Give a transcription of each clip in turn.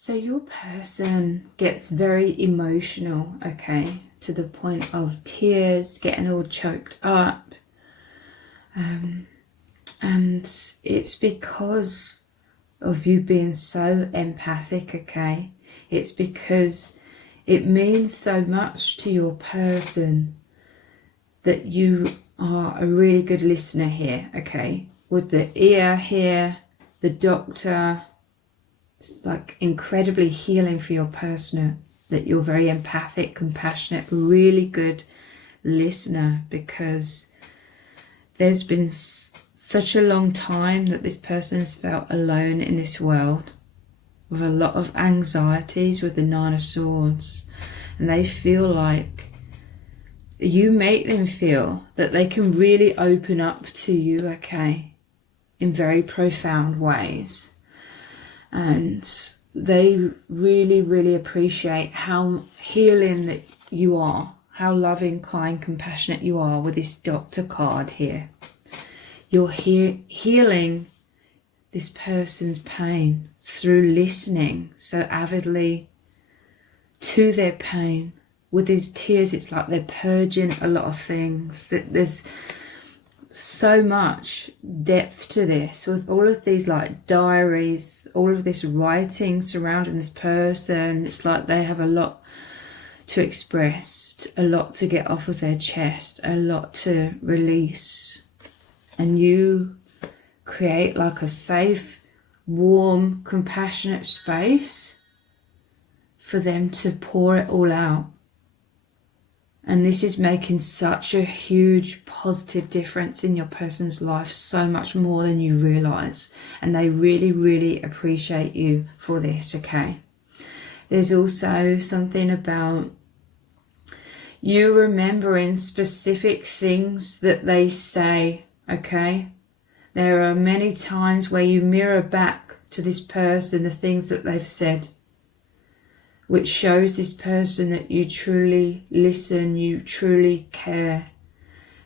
So your person gets very emotional, okay, to the point of tears, getting all choked up. And it's because of you being so empathic, okay? It's because it means so much to your person that you are a really good listener here, okay? With the ear here, the doctor, it's like incredibly healing for your person that you're very empathic, compassionate, really good listener, because there's been such a long time that this person has felt alone in this world with a lot of anxieties with the Nine of Swords, and they feel like you make them feel that they can really open up to you, okay, in very profound ways. And they really, really appreciate how healing that you are, how loving, kind, compassionate you are with this doctor card here. You're healing this person's pain through listening so avidly to their pain. With these tears, it's like they're purging a lot of things. There's so much depth to this, with all of these like diaries, all of this writing surrounding this person. It's like they have a lot to express, a lot to get off of their chest, a lot to release. And you create like a safe, warm, compassionate space for them to pour it all out. And this is making such a huge positive difference in your person's life, so much more than you realize. And they really, really appreciate you for this, okay? There's also something about you remembering specific things that they say, okay? There are many times where you mirror back to this person the things that they've said, which shows this person that you truly listen, you truly care.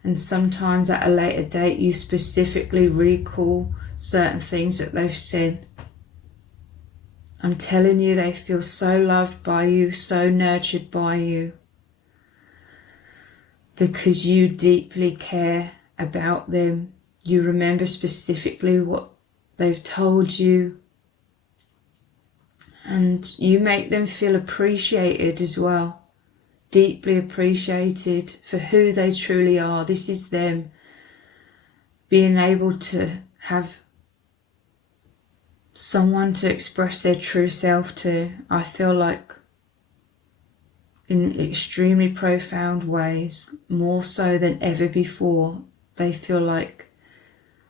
And sometimes at a later date, you specifically recall certain things that they've said. I'm telling you, they feel so loved by you, so nurtured by you, because you deeply care about them. You remember specifically what they've told you, and you make them feel appreciated as well, deeply appreciated for who they truly are. This is them being able to have someone to express their true self to. I feel like in extremely profound ways, more so than ever before, they feel like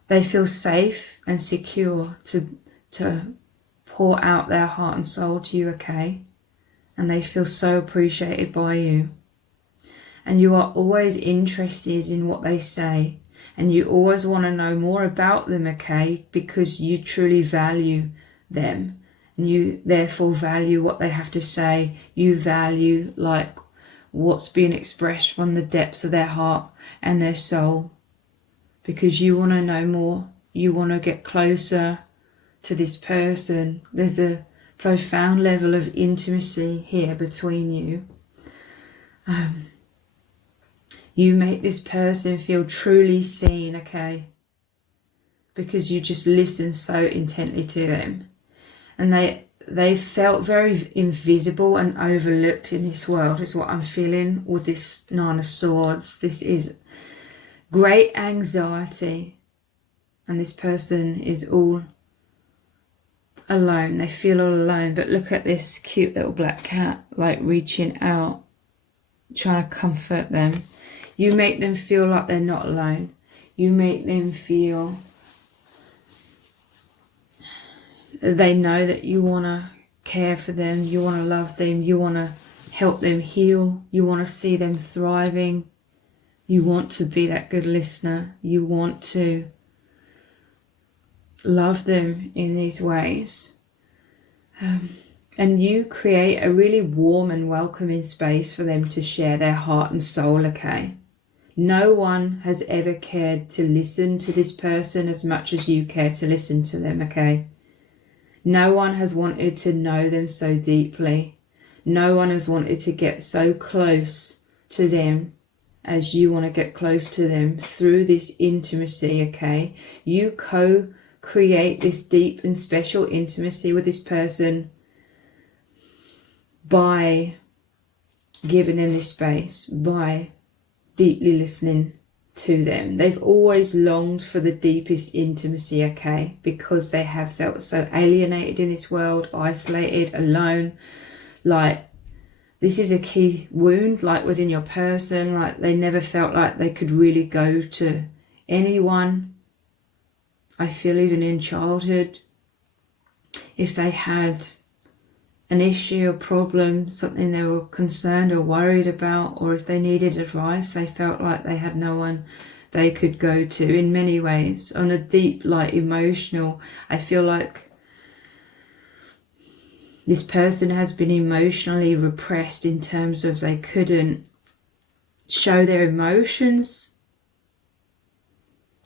they feel safe and secure to pour out their heart and soul to you, okay? And they feel so appreciated by you. And you are always interested in what they say, and you always want to know more about them, okay? Because you truly value them, and you therefore value what they have to say. You value like what's being expressed from the depths of their heart and their soul, because you want to know more. You want to get closer to this person. There's a profound level of intimacy here between you. You make this person feel truly seen, okay? Because you just listen so intently to them. And they felt very invisible and overlooked in this world, is what I'm feeling with this Nine of Swords. This is great anxiety, and this person is all alone. They feel all alone. But look at this cute little black cat, like reaching out, trying to comfort them. You make them feel like they're not alone. You make them feel they know that you want to care for them, you want to love them, you want to help them heal, you want to see them thriving, you want to be that good listener, you want to love them in these ways. And you create a really warm and welcoming space for them to share their heart and soul, okay? No one has ever cared to listen to this person as much as you care to listen to them, okay? No one has wanted to know them so deeply. No one has wanted to get so close to them as you want to get close to them through this intimacy, okay? You co-create this deep and special intimacy with this person by giving them this space, by deeply listening to them. They've always longed for the deepest intimacy, okay? Because they have felt so alienated in this world, isolated, alone. Like, this is a key wound, like within your person. Like, they never felt like they could really go to anyone. I feel even in childhood, if they had an issue, a problem, something they were concerned or worried about, or if they needed advice, they felt like they had no one they could go to in many ways. On a deep, like, emotional, I feel like this person has been emotionally repressed in terms of they couldn't show their emotions.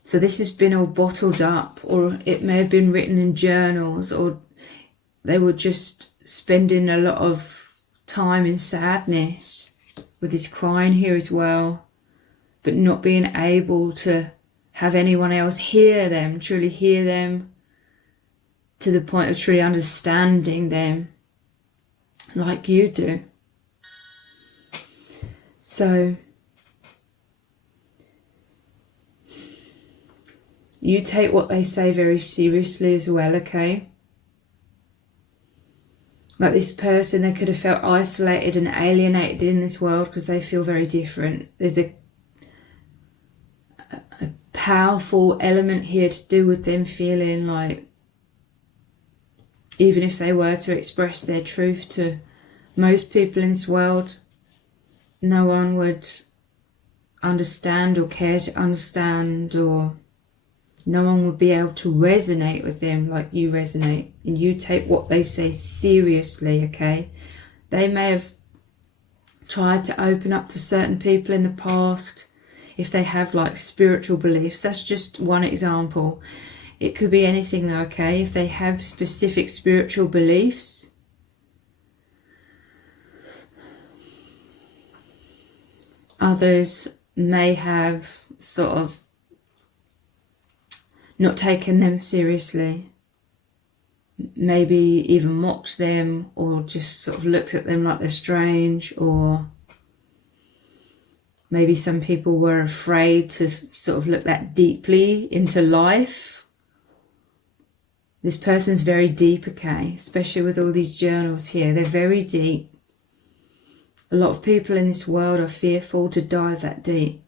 So this has been all bottled up, or it may have been written in journals, or they were just spending a lot of time in sadness, with this crying here as well, but not being able to have anyone else hear them, truly hear them, to the point of truly understanding them like you do. So you take what they say very seriously as well, okay? Like, this person, they could have felt isolated and alienated in this world because they feel very different. There's a powerful element here to do with them feeling like, even if they were to express their truth to most people in this world, no one would understand or care to understand, or no one would be able to resonate with them like you resonate. And you take what they say seriously, okay? They may have tried to open up to certain people in the past, if they have like spiritual beliefs. That's just one example. It could be anything though, okay? If they have specific spiritual beliefs, others may have sort of not taken them seriously, maybe even mocked them, or just sort of looked at them like they're strange, or maybe some people were afraid to sort of look that deeply into life. This person's very deep, okay? Especially with all these journals here. They're very deep. A lot of people in this world are fearful to dive that deep.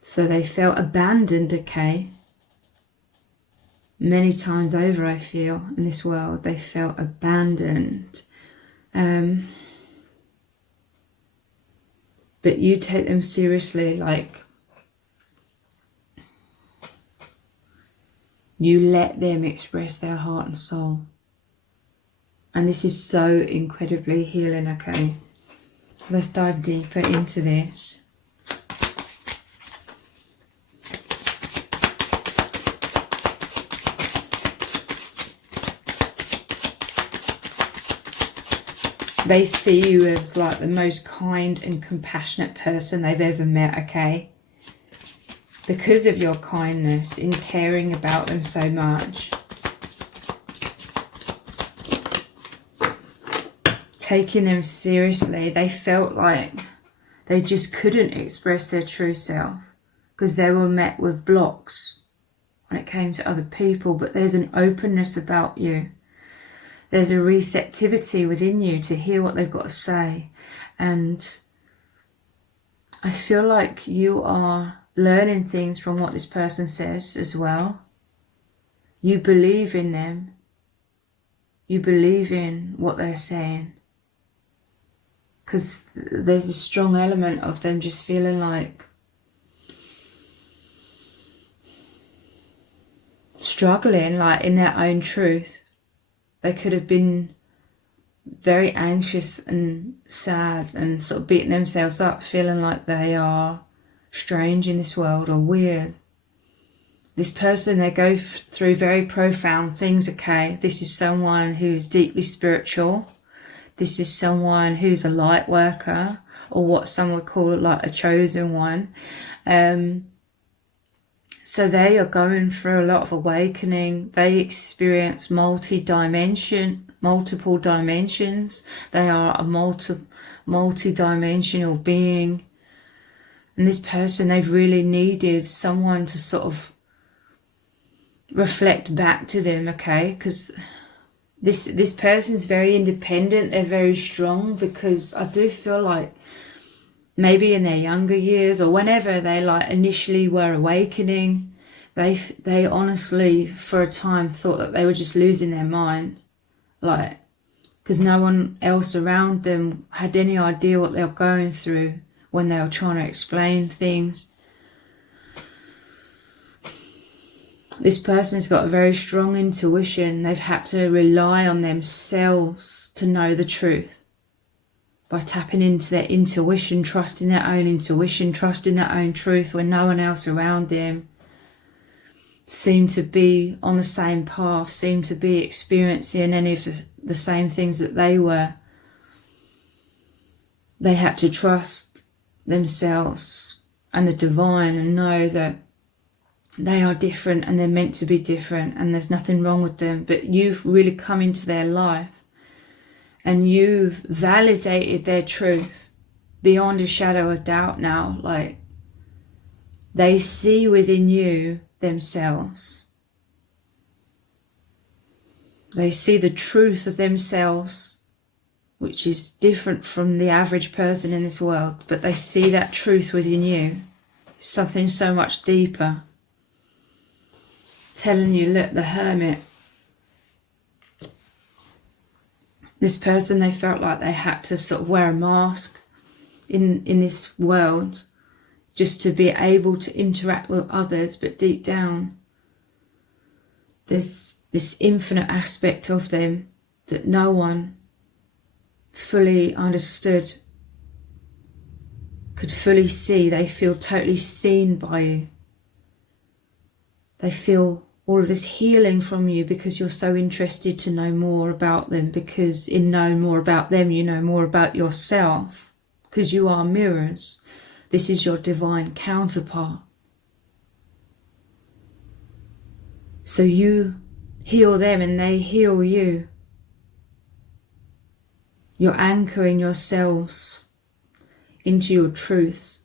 So they felt abandoned, okay? Many times over, I feel, in this world, they felt abandoned. But you take them seriously, like, you let them express their heart and soul. And this is so incredibly healing, okay? Let's dive deeper into this. They see you as like the most kind and compassionate person they've ever met, okay? Because of your kindness in caring about them so much. Taking them seriously, they felt like they just couldn't express their true self because they were met with blocks when it came to other people. But there's an openness about you. There's a receptivity within you to hear what they've got to say. And I feel like you are learning things from what this person says as well. You believe in them. You believe in what they're saying. Because there's a strong element of them just feeling like struggling, like in their own truth. They could have been very anxious and sad and sort of beating themselves up, feeling like they are strange in this world or weird. This person, they go through very profound things, okay? This is someone who's deeply spiritual. This is someone who's a light worker, or what some would call like a chosen one. So they are going through a lot of awakening. They experience multiple dimensions. They are a multi-dimensional being. And this person, they've really needed someone to sort of reflect back to them, okay? Because this person's very independent. They're very strong, because I do feel like maybe in their younger years, or whenever they like initially were awakening, they honestly for a time thought that they were just losing their mind, like, because no one else around them had any idea what they were going through when they were trying to explain things. This person's got a very strong intuition. They've had to rely on themselves to know the truth. By tapping into their intuition, trusting their own intuition, trusting their own truth, when no one else around them seemed to be on the same path, seemed to be experiencing any of the same things that they were. They had to trust themselves and the divine, and know that they are different and they're meant to be different, and there's nothing wrong with them. But you've really come into their life, and you've validated their truth beyond a shadow of doubt now. Like, they see within you themselves. They see the truth of themselves, which is different from the average person in this world. But they see that truth within you, something so much deeper, telling you, look, the Hermit. This person, they felt like they had to sort of wear a mask in this world just to be able to interact with others, but deep down there's this infinite aspect of them that no one fully understood, could fully see. They feel totally seen by you. They feel all of this healing from you because you're so interested to know more about them, because in knowing more about them, you know more about yourself, because you are mirrors. This is your divine counterpart. So you heal them and they heal you. You're anchoring yourselves into your truths,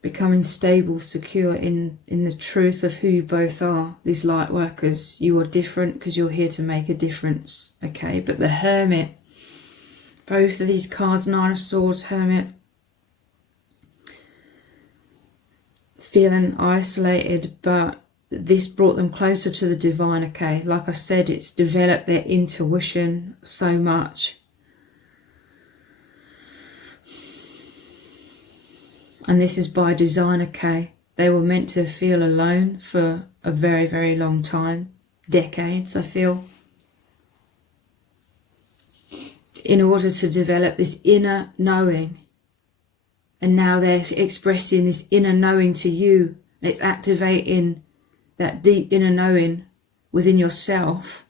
becoming stable, secure in the truth of who you both are. These light workers, you are different because you're here to make a difference, okay? But the Hermit, both of these cards, Nine of Swords, Hermit, feeling isolated, but this brought them closer to the divine, okay? Like I said, it's developed their intuition so much. And this is by design, okay? They were meant to feel alone for a very, very long time. Decades, I feel. In order to develop this inner knowing. And now they're expressing this inner knowing to you. And it's activating that deep inner knowing within yourself,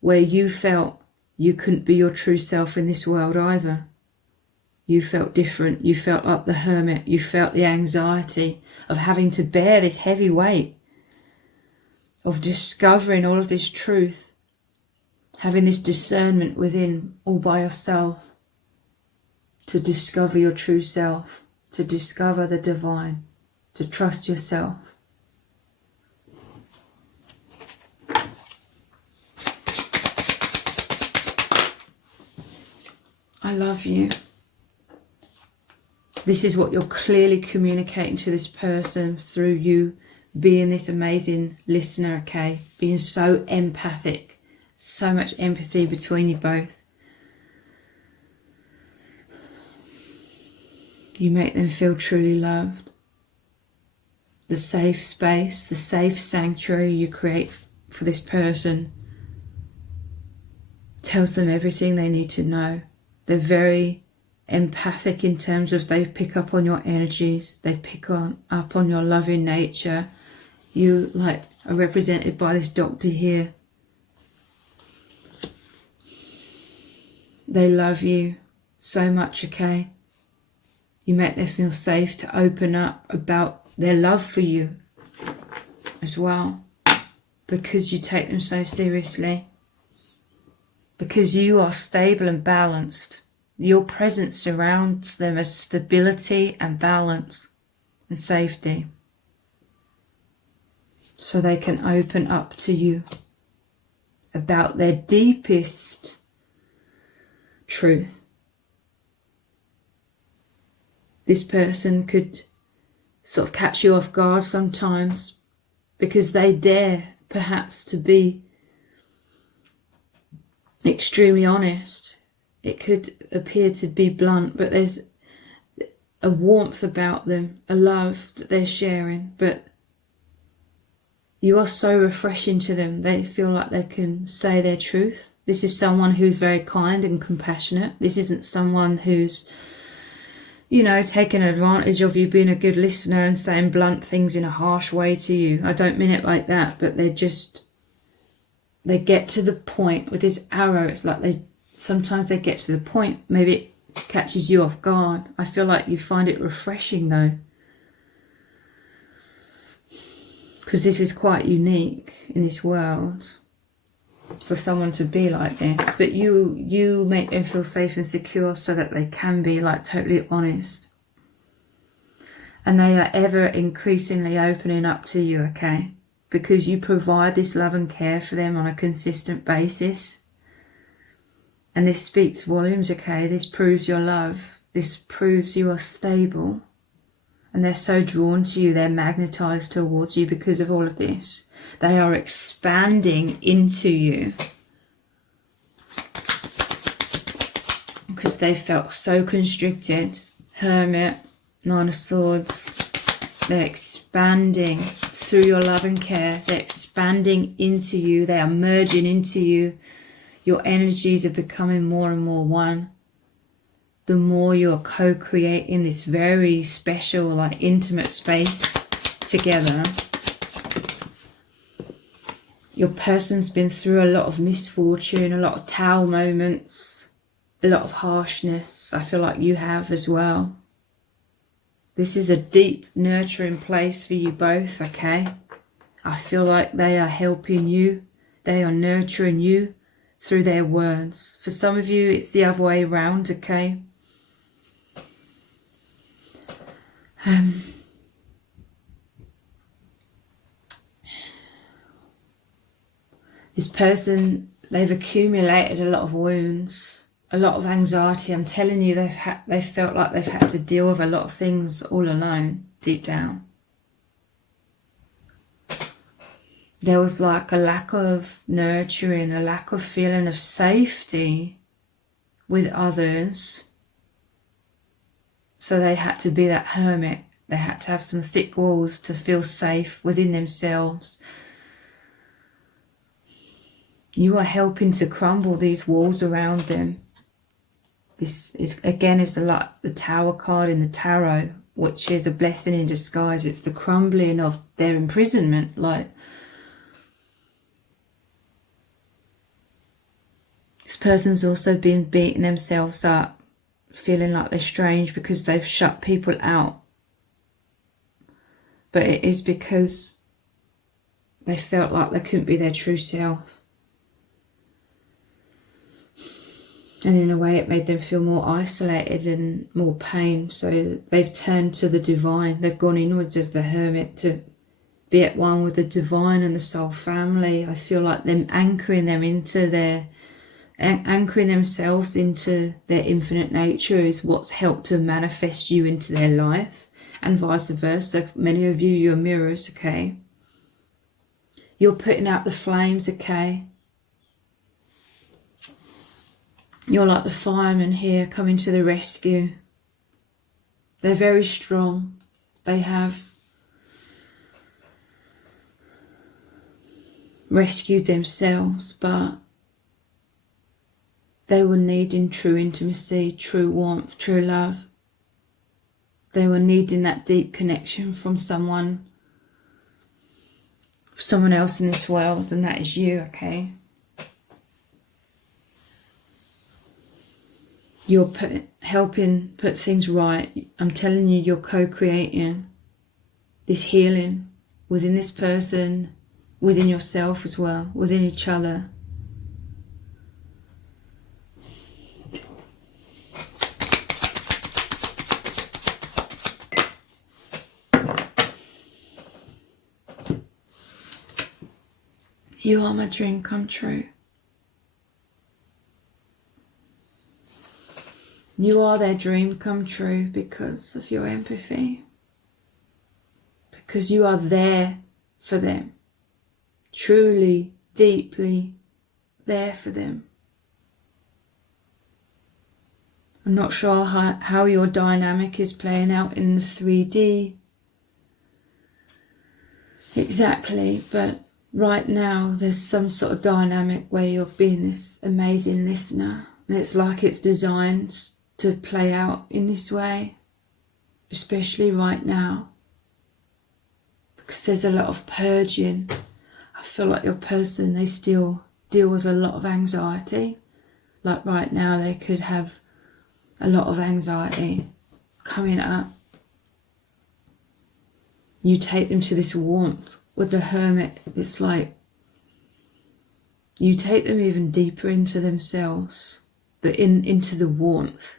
where you felt you couldn't be your true self in this world either. You felt different. You felt like the Hermit. You felt the anxiety of having to bear this heavy weight of discovering all of this truth, having this discernment within all by yourself to discover your true self, to discover the divine, to trust yourself. I love you. This is what you're clearly communicating to this person through you being this amazing listener, okay? Being so empathic, so much empathy between you both. You make them feel truly loved. The safe space, the safe sanctuary you create for this person tells them everything they need to know. They're very empathic in terms of they pick up on your energies, they pick up on your loving nature, you like are represented by this doctor here. They love you so much, okay? You make them feel safe to open up about their love for you as well, because you take them so seriously, because you are stable and balanced. Your presence surrounds them as stability and balance and safety, so they can open up to you about their deepest truth. This person could sort of catch you off guard sometimes, because they dare perhaps to be extremely honest. It could appear to be blunt, but there's a warmth about them, a love that they're sharing, but you are so refreshing to them. They feel like they can say their truth. This is someone who's very kind and compassionate. This isn't someone who's, you know, taking advantage of you being a good listener and saying blunt things in a harsh way to you. I don't mean it like that, but they get to the point with this arrow. It's like sometimes they get to the point, maybe it catches you off guard. I feel like you find it refreshing though, because this is quite unique in this world for someone to be like this. But you make them feel safe and secure so that they can be like totally honest, and they are ever increasingly opening up to you, okay? Because you provide this love and care for them on a consistent basis. And this speaks volumes, okay? This proves your love. This proves you are stable. And they're so drawn to you. They're magnetized towards you because of all of this. They are expanding into you, because they felt so constricted. Hermit, Nine of Swords. They're expanding through your love and care. They're expanding into you. They are merging into you. Your energies are becoming more and more one. The more you're co-creating this very special, like intimate space together. Your person's been through a lot of misfortune, a lot of Tower moments, a lot of harshness. I feel like you have as well. This is a deep, nurturing place for you both, okay? I feel like they are helping you. They are nurturing you through their words. For some of you, it's the other way around, okay? This person, they've accumulated a lot of wounds, a lot of anxiety. I'm telling you, they've felt like they've had to deal with a lot of things all alone, deep down. There was like a lack of nurturing, a lack of feeling of safety with others. So they had to be that hermit. They had to have some thick walls to feel safe within themselves. You are helping to crumble these walls around them. This is again is the Tower card in the tarot, which is a blessing in disguise. It's the crumbling of their imprisonment. Like, this person's also been beating themselves up, feeling like they're strange because they've shut people out. But it is because they felt like they couldn't be their true self. And in a way it made them feel more isolated and more pain. So they've turned to the divine. They've gone inwards as the hermit to be at one with the divine and the soul family. I feel like them anchoring themselves into their infinite nature is what's helped to manifest you into their life, and vice versa. Many of you, you're mirrors, okay? You're putting out the flames, okay? You're like the firemen here coming to the rescue. They're very strong. They have rescued themselves, but they were needing true intimacy, true warmth, true love. They were needing that deep connection from someone someone else in this world, and that is you, okay? You're helping put things right. I'm telling you, you're co-creating this healing within this person, within yourself as well, within each other. You are my dream come true. You are their dream come true because of your empathy. Because you are there for them. Truly, deeply there for them. I'm not sure how your dynamic is playing out in the 3D exactly, but right now there's some sort of dynamic where you're being this amazing listener, and it's like it's designed to play out in this way, especially right now, because there's a lot of purging. I feel like your person, they still deal with a lot of anxiety. Like right now they could have a lot of anxiety coming up. You take them to this warmth. With the Hermit, it's like you take them even deeper into themselves, but into the warmth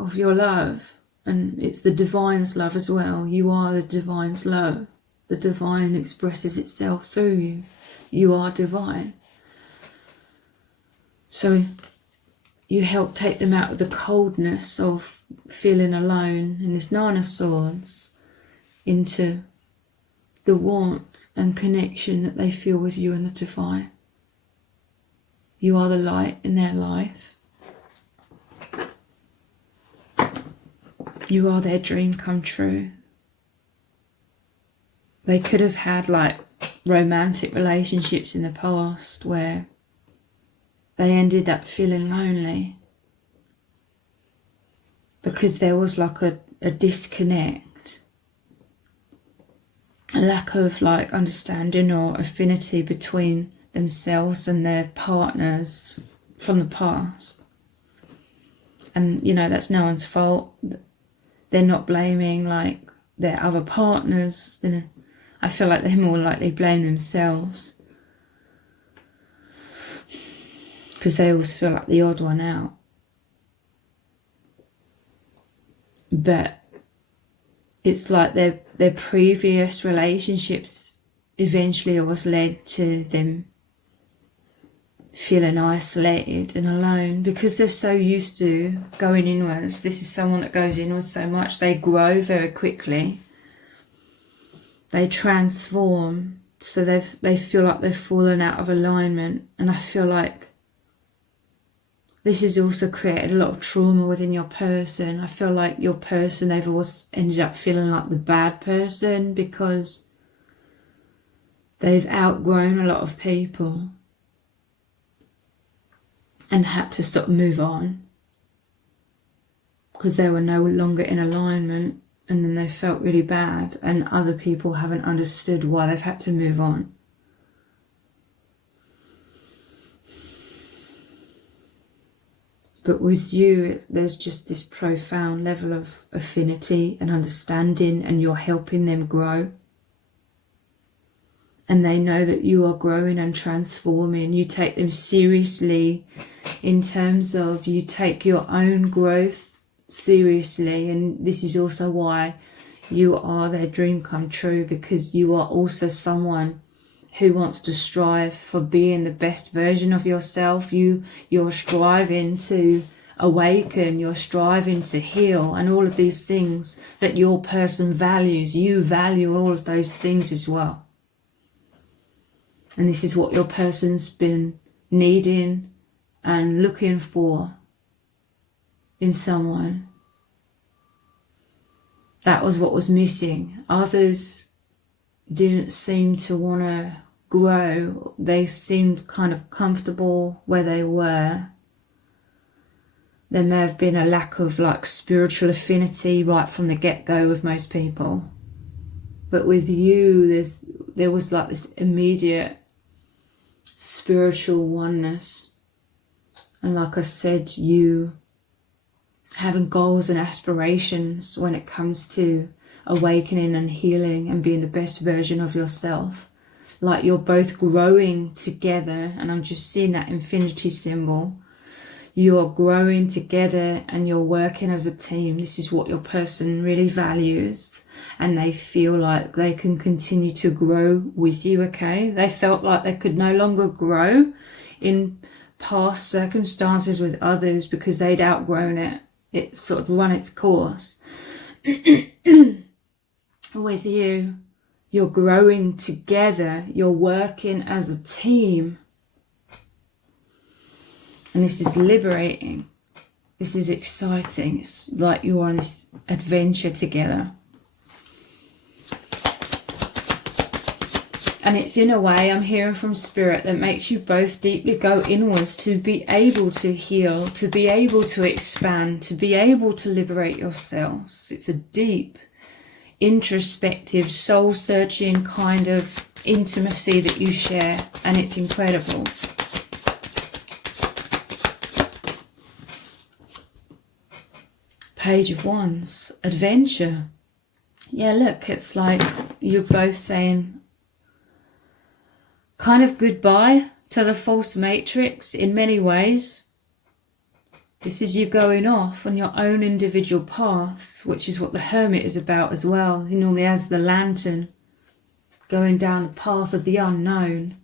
of your love. And it's the divine's love as well. You are the divine's love. The divine expresses itself through you. You are divine. So you help take them out of the coldness of feeling alone in this Nine of Swords into the warmth and connection that they feel with you and the divine. You are the light in their life. You are their dream come true. They could have had like romantic relationships in the past where they ended up feeling lonely because there was like a disconnect, a lack of like understanding or affinity between themselves and their partners from the past. And you know, that's no one's fault. They're not blaming like their other partners. You know, I feel like they more likely blame themselves because they always feel like the odd one out. But it's like their previous relationships eventually always led to them feeling isolated and alone because they're so used to going inwards. This is someone that goes inwards so much. They grow very quickly. They transform, so they feel like they've fallen out of alignment. And I feel like this has also created a lot of trauma within your person. I feel like your person, they've always ended up feeling like the bad person because they've outgrown a lot of people and had to sort of move on because they were no longer in alignment, and then they felt really bad and other people haven't understood why they've had to move on. But with you, there's just this profound level of affinity and understanding, and you're helping them grow. And they know that you are growing and transforming. You take them seriously in terms of you take your own growth seriously. And this is also why you are their dream come true, because you are also someone who wants to strive for being the best version of yourself. You're striving to awaken, you're striving to heal, and all of these things that your person values. You value all of those things as well. And this is what your person's been needing and looking for in someone. That was what was missing. Others didn't seem to want to grow. They seemed kind of comfortable where they were. There may have been a lack of like spiritual affinity right from the get-go with most people. But with you, there was like this immediate spiritual oneness. And like I said, you having goals and aspirations when it comes to awakening and healing and being the best version of yourself. Like you're both growing together, and I'm just seeing that infinity symbol. You're growing together and you're working as a team. This is what your person really values, and they feel like they can continue to grow with you, okay? They felt like they could no longer grow in past circumstances with others because they'd outgrown it. It's sort of run its course. With you, you're growing together, you're working as a team. And this is liberating. This is exciting. It's like you're on this adventure together. And it's in a way, I'm hearing from Spirit, that makes you both deeply go inwards to be able to heal, to be able to expand, to be able to liberate yourselves. It's a deep, introspective, soul-searching kind of intimacy that you share, and it's incredible. Page of Wands, adventure. Yeah, look, it's like you're both saying kind of goodbye to the false matrix in many ways. This is you going off on your own individual paths, which is what the Hermit is about as well. He normally has the lantern, going down the path of the unknown.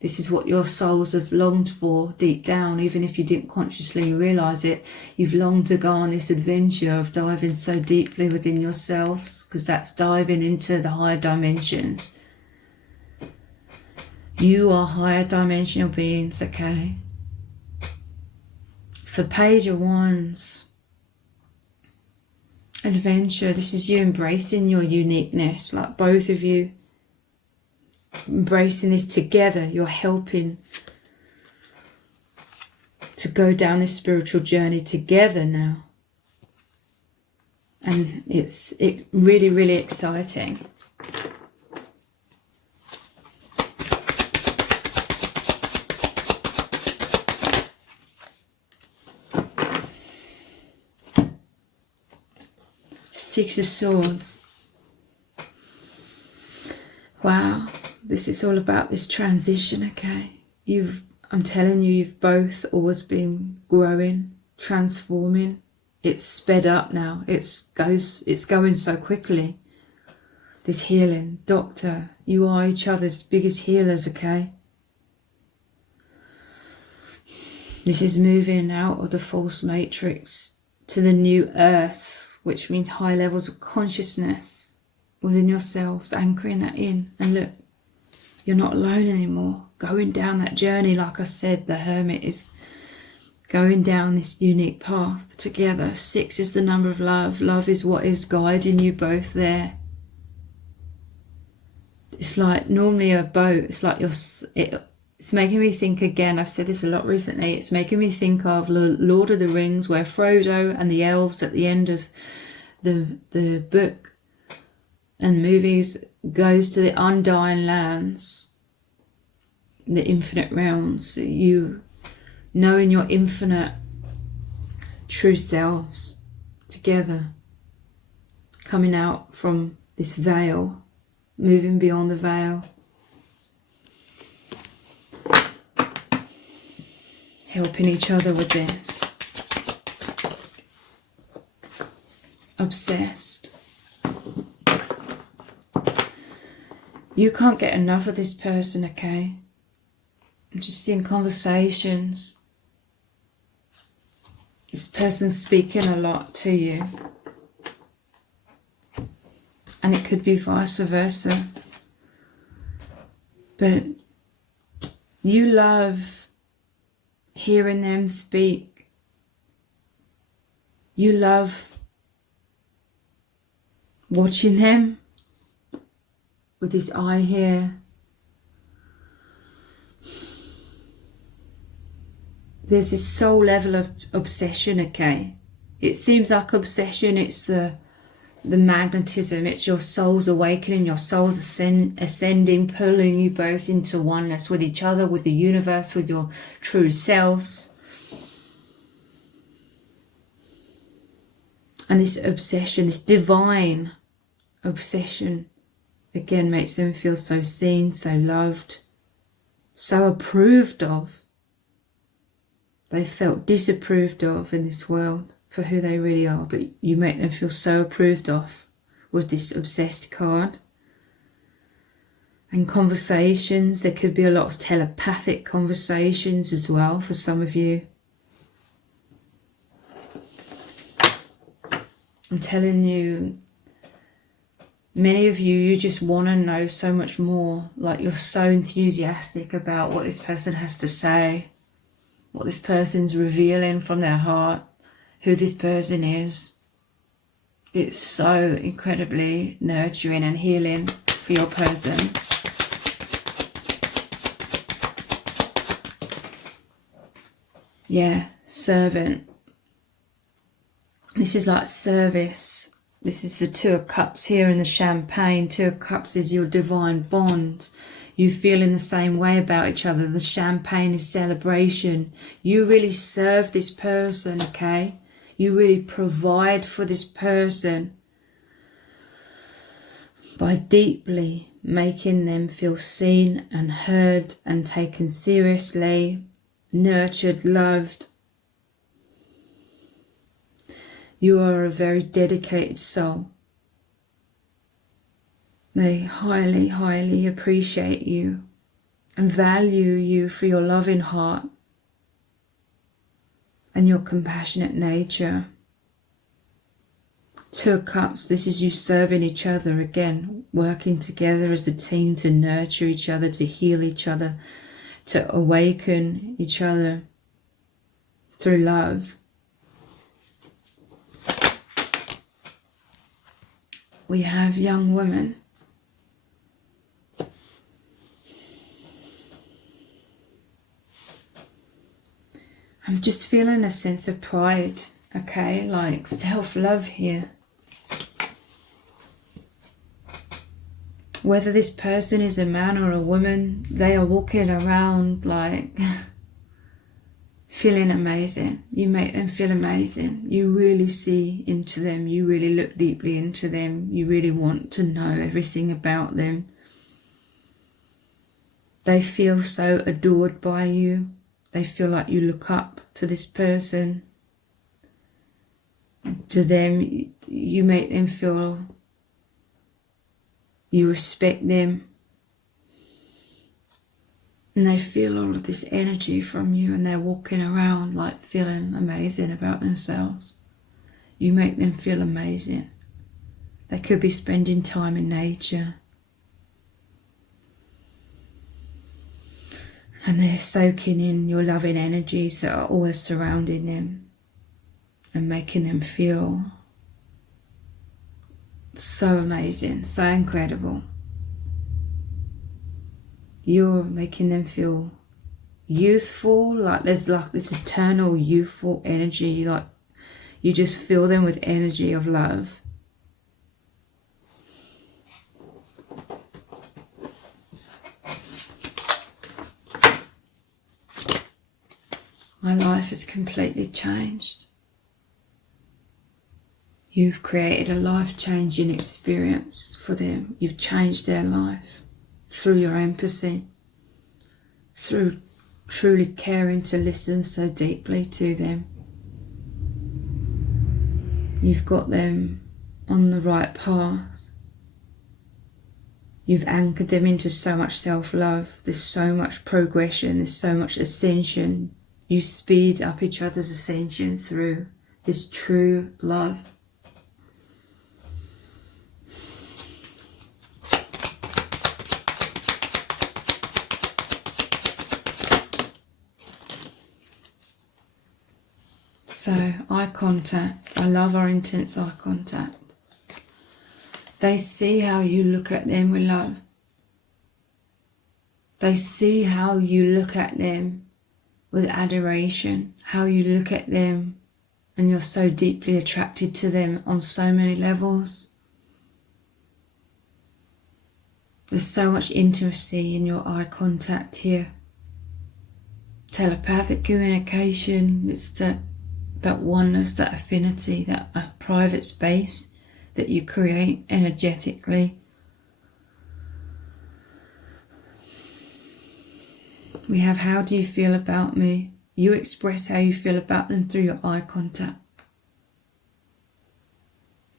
This is what your souls have longed for deep down, even if you didn't consciously realise it. You've longed to go on this adventure of diving so deeply within yourselves, because that's diving into the higher dimensions. You are higher dimensional beings, okay? So Page of Wands, adventure. This is you embracing your uniqueness, like both of you embracing this together. You're helping to go down this spiritual journey together now. And it's really, really exciting. Six of Swords. Wow, this is all about this transition, okay? I'm telling you, you've both always been growing, transforming. It's sped up now. It's going so quickly. This healing. Doctor, you are each other's biggest healers, okay? This is moving out of the false matrix to the new earth, which means high levels of consciousness within yourselves, anchoring that in. And look, you're not alone anymore. Going down that journey, like I said, the Hermit is going down this unique path together. 6 is the number of love. Love is what is guiding you both there. It's like normally a boat. It's like it's making me think again. I've said this a lot recently. It's making me think of Lord of the Rings, where Frodo and the elves at the end of the book and movies goes to the undying lands, the infinite realms. You knowing your infinite true selves together, coming out from this veil, moving beyond the veil. Helping each other with this. Obsessed. You can't get enough of this person, okay? I'm just seeing conversations. This person's speaking a lot to you. And it could be vice versa. But you love hearing them speak. You love watching them with this eye here. There's this soul level of obsession, okay? It seems like obsession, it's the the magnetism. It's your soul's awakening, your soul's ascending, pulling you both into oneness with each other, with the universe, with your true selves. And this obsession, this divine obsession, again makes them feel so seen, so loved, so approved of. They felt disapproved of in this world for who they really are, but you make them feel so approved of with this obsessed card. And conversations, there could be a lot of telepathic conversations as well for some of you. I'm telling you, many of you, you just want to know so much more. Like, you're so enthusiastic about what this person has to say, what this person's revealing from their heart, who this person is. It's so incredibly nurturing and healing for your person. Yeah, servant. This is like service. This is the Two of Cups here in the champagne. Two of Cups is your divine bond. You feel in the same way about each other. The champagne is celebration. You really serve this person, okay? You really provide for this person by deeply making them feel seen and heard and taken seriously, nurtured, loved. You are a very dedicated soul. They highly, highly appreciate you and value you for your loving heart and your compassionate nature. Two of Cups, this is you serving each other again, working together as a team to nurture each other, to heal each other, to awaken each other through love. We have young women. I'm just feeling a sense of pride, okay, like self-love here. Whether this person is a man or a woman, they are walking around like feeling amazing. You make them feel amazing. You really see into them. You really look deeply into them. You really want to know everything about them. They feel so adored by you. They feel like you look up to this person. To them, you make them feel you respect them. And they feel all of this energy from you, and they're walking around like feeling amazing about themselves. You make them feel amazing. They could be spending time in nature. And they're soaking in your loving energies that are always surrounding them and making them feel so amazing, so incredible. You're making them feel youthful, like there's like this eternal youthful energy, like you just fill them with energy of love. My life has completely changed. You've created a life-changing experience for them. You've changed their life through your empathy, through truly caring to listen so deeply to them. You've got them on the right path. You've anchored them into so much self-love. There's so much progression. There's so much ascension. You speed up each other's ascension through this true love. So, eye contact. I love our intense eye contact. They see how you look at them with love. They see how you look at them with adoration, how you look at them and you're so deeply attracted to them on so many levels. There's so much intimacy in your eye contact here. Telepathic communication, it's that oneness, that affinity, that private space that you create energetically. We have, how do you feel about me? You express how you feel about them through your eye contact.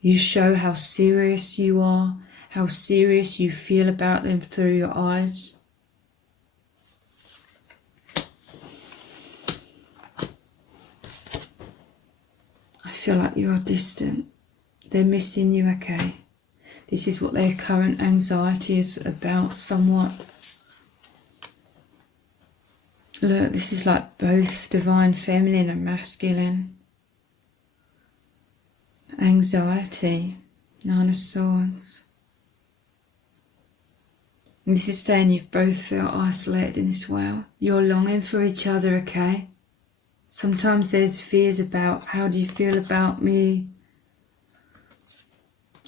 You show how serious you are, how serious you feel about them through your eyes. I feel like you are distant. They're missing you, okay? This is what their current anxiety is about, somewhat. Look, this is like both divine feminine and masculine. Anxiety, Nine of Swords. And this is saying you've both felt isolated in this way. You're longing for each other, okay? Sometimes there's fears about, how do you feel about me?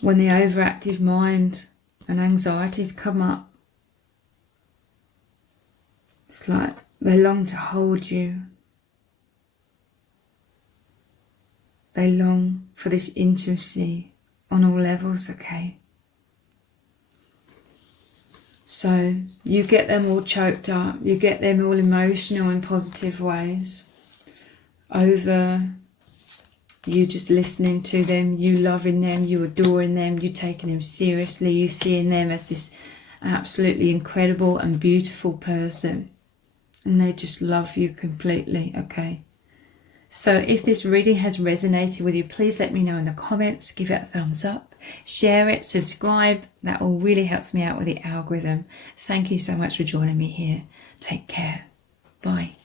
When the overactive mind and anxieties come up, it's like they long to hold you. They long for this intimacy on all levels, okay? So you get them all choked up, you get them all emotional in positive ways over you just listening to them, you loving them, you adoring them, you taking them seriously, you seeing them as this absolutely incredible and beautiful person. And they just love you completely, okay? So if this reading has resonated with you, please let me know in the comments. Give it a thumbs up, share it, subscribe. That all really helps me out with the algorithm. Thank you so much for joining me here. Take care. Bye.